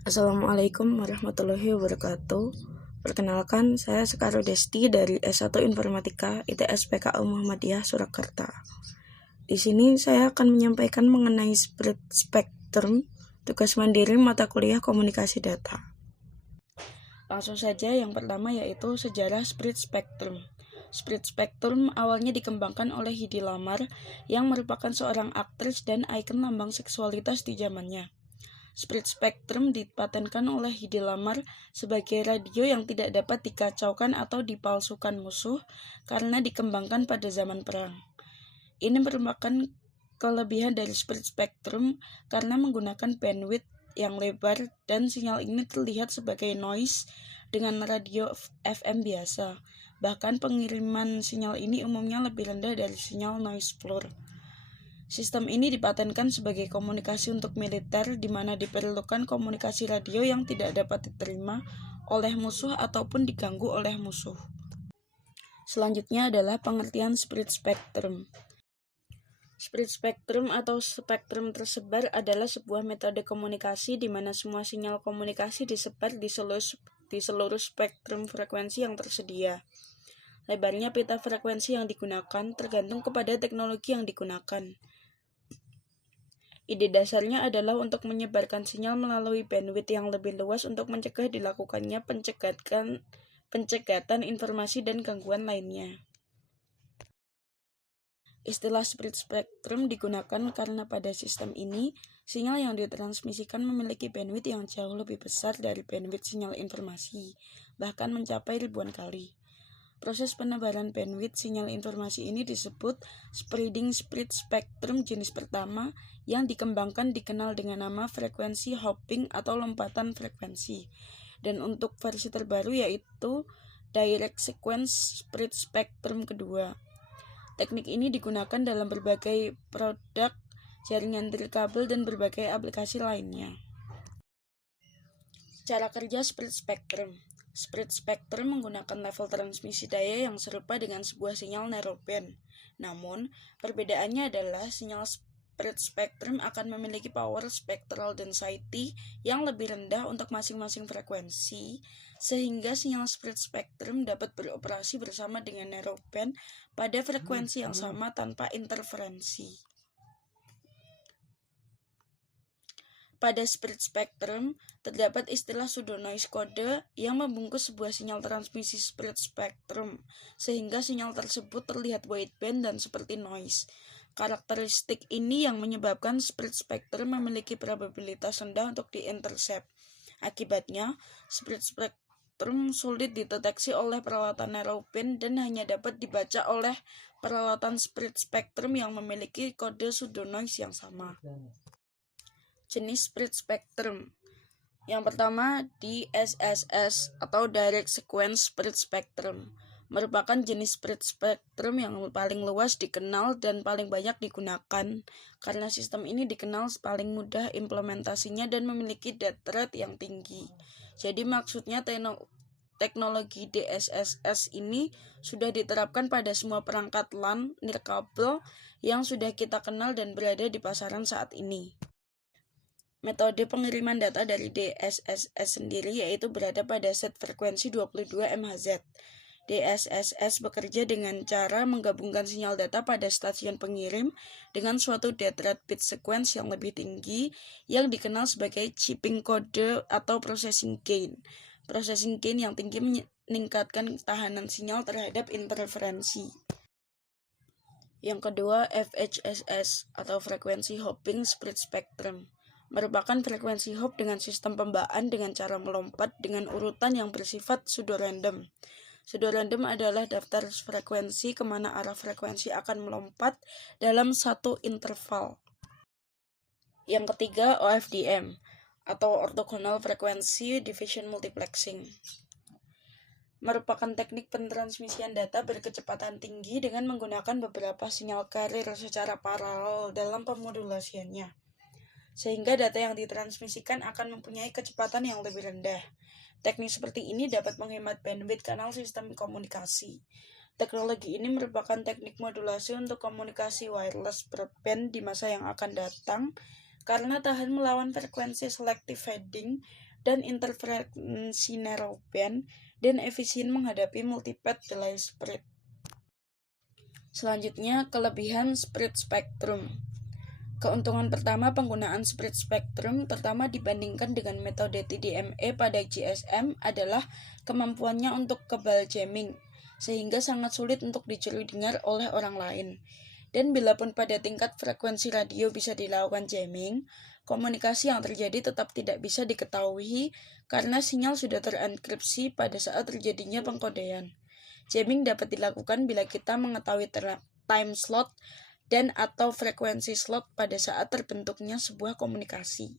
Assalamualaikum warahmatullahi wabarakatuh. Perkenalkan, saya Sekaro Desti dari S1 Informatika ITS PKU Muhammadiyah Surakarta. Di sini saya akan menyampaikan mengenai spread spectrum, tugas mandiri mata kuliah komunikasi data. Langsung saja, yang pertama yaitu sejarah spread spectrum. Spread spectrum awalnya dikembangkan oleh Hedy Lamarr yang merupakan seorang aktris dan ikon lambang seksualitas di zamannya. Spread spectrum dipatenkan oleh Hedy Lamarr sebagai radio yang tidak dapat dikacaukan atau dipalsukan musuh karena dikembangkan pada zaman perang. Ini merupakan kelebihan dari spread spectrum karena menggunakan bandwidth yang lebar dan sinyal ini terlihat sebagai noise dengan radio FM biasa. Bahkan pengiriman sinyal ini umumnya lebih rendah dari sinyal noise floor. Sistem ini dipatenkan sebagai komunikasi untuk militer, di mana diperlukan komunikasi radio yang tidak dapat diterima oleh musuh ataupun diganggu oleh musuh. Selanjutnya adalah pengertian spread spectrum. Spread spectrum atau spektrum tersebar adalah sebuah metode komunikasi di mana semua sinyal komunikasi disebar di seluruh spektrum frekuensi yang tersedia. Lebarnya pita frekuensi yang digunakan tergantung kepada teknologi yang digunakan. Ide dasarnya adalah untuk menyebarkan sinyal melalui bandwidth yang lebih luas untuk mencegah dilakukannya pencegatan informasi dan gangguan lainnya. Istilah spread spectrum digunakan karena pada sistem ini, sinyal yang ditransmisikan memiliki bandwidth yang jauh lebih besar dari bandwidth sinyal informasi, bahkan mencapai ribuan kali. Proses penebaran bandwidth sinyal informasi ini disebut spreading spread spectrum jenis pertama yang dikembangkan dikenal dengan nama frekuensi hopping atau lompatan frekuensi. Dan untuk versi terbaru yaitu direct sequence spread spectrum kedua. Teknik ini digunakan dalam berbagai produk jaringan nirkabel dan berbagai aplikasi lainnya. Cara kerja spread spectrum. Spread spectrum menggunakan level transmisi daya yang serupa dengan sebuah sinyal narrowband. Namun, perbedaannya adalah sinyal spread spectrum akan memiliki power spectral density yang lebih rendah untuk masing-masing frekuensi, sehingga sinyal spread spectrum dapat beroperasi bersama dengan narrowband pada frekuensi yang sama tanpa interferensi. Pada spread spectrum, terdapat istilah pseudo-noise code yang membungkus sebuah sinyal transmisi spread spectrum, sehingga sinyal tersebut terlihat wideband dan seperti noise. Karakteristik ini yang menyebabkan spread spectrum memiliki probabilitas rendah untuk di-intercept. Akibatnya, spread spectrum sulit dideteksi oleh peralatan narrowband dan hanya dapat dibaca oleh peralatan spread spectrum yang memiliki kode pseudo-noise yang sama. Jenis spread spectrum. Yang pertama, DSSS atau Direct Sequence Spread Spectrum merupakan jenis spread spectrum yang paling luas dikenal dan paling banyak digunakan karena sistem ini dikenal paling mudah implementasinya dan memiliki data rate yang tinggi. Jadi maksudnya teknologi DSSS ini sudah diterapkan pada semua perangkat LAN nirkabel yang sudah kita kenal dan berada di pasaran saat ini. Metode pengiriman data dari DSSS sendiri yaitu berada pada set frekuensi 22 MHz. DSSS bekerja dengan cara menggabungkan sinyal data pada stasiun pengirim dengan suatu data rate bit sequence yang lebih tinggi yang dikenal sebagai chipping code atau processing gain. Processing gain yang tinggi meningkatkan ketahanan sinyal terhadap interferensi. Yang kedua, FHSS atau frekuensi hopping spread spectrum merupakan frekuensi hop dengan sistem pembaan dengan cara melompat dengan urutan yang bersifat pseudo-random. Pseudo-random adalah daftar frekuensi kemana arah frekuensi akan melompat dalam satu interval. Yang ketiga, OFDM atau Orthogonal Frequency Division Multiplexing merupakan teknik pentransmisian data berkecepatan tinggi dengan menggunakan beberapa sinyal carrier secara paralel dalam pemodulasiannya, sehingga data yang ditransmisikan akan mempunyai kecepatan yang lebih rendah. Teknik seperti ini dapat menghemat bandwidth kanal sistem komunikasi. Teknologi ini merupakan teknik modulasi untuk komunikasi wireless broadband di masa yang akan datang karena tahan melawan frekuensi selective fading dan interferensi narrowband, dan efisien menghadapi multipath delay spread. Selanjutnya, kelebihan spread spectrum. Keuntungan pertama penggunaan spread spectrum, terutama dibandingkan dengan metode TDMA pada GSM, adalah kemampuannya untuk kebal jamming, sehingga sangat sulit untuk dicuri dengar oleh orang lain. Dan bila pun pada tingkat frekuensi radio bisa dilakukan jamming, komunikasi yang terjadi tetap tidak bisa diketahui karena sinyal sudah terenkripsi pada saat terjadinya pengkodean. Jamming dapat dilakukan bila kita mengetahui time slot dan atau frekuensi slot pada saat terbentuknya sebuah komunikasi.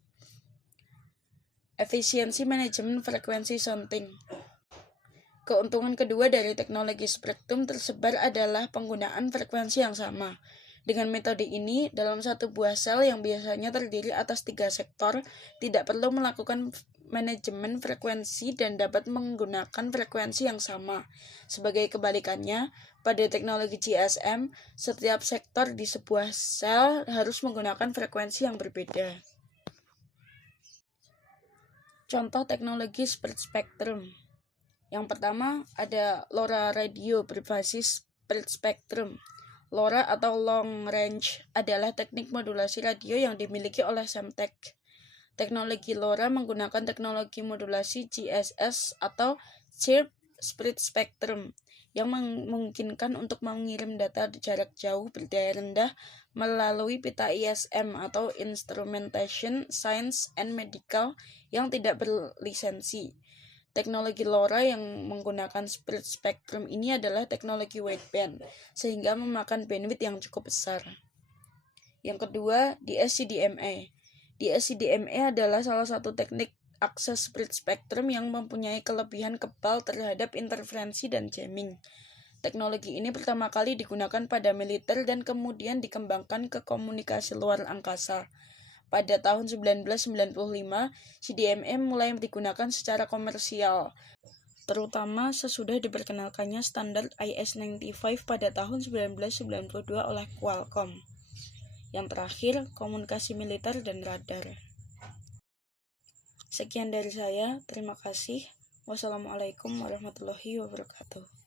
Efisiensi manajemen frekuensi sounding. Keuntungan kedua dari teknologi spektrum tersebar adalah penggunaan frekuensi yang sama. Dengan metode ini, dalam satu buah sel yang biasanya terdiri atas 3 sektor, tidak perlu melakukan manajemen frekuensi dan dapat menggunakan frekuensi yang sama. Sebagai kebalikannya, pada teknologi GSM, setiap sektor di sebuah sel harus menggunakan frekuensi yang berbeda. Contoh teknologi spread spectrum. Yang pertama ada LoRa radio berbasis spread spectrum. LoRa atau long range adalah teknik modulasi radio yang dimiliki oleh Semtech. Teknologi LoRa menggunakan teknologi modulasi GSS atau Chirp Spread Spectrum yang memungkinkan untuk mengirim data jarak jauh berdaya rendah melalui pita ISM atau Instrumentation, Science, and Medical yang tidak berlisensi. Teknologi LoRa yang menggunakan spread spectrum ini adalah teknologi wideband, sehingga memakan bandwidth yang cukup besar. Yang kedua, DSCDMA. DSCDMA adalah salah satu teknik akses spread spectrum yang mempunyai kelebihan kebal terhadap interferensi dan jamming. Teknologi ini pertama kali digunakan pada militer dan kemudian dikembangkan ke komunikasi luar angkasa. Pada tahun 1995, CDMA mulai digunakan secara komersial, terutama sesudah diperkenalkannya standar IS-95 pada tahun 1992 oleh Qualcomm. Yang terakhir, komunikasi militer dan radar. Sekian dari saya, terima kasih. Wassalamualaikum warahmatullahi wabarakatuh.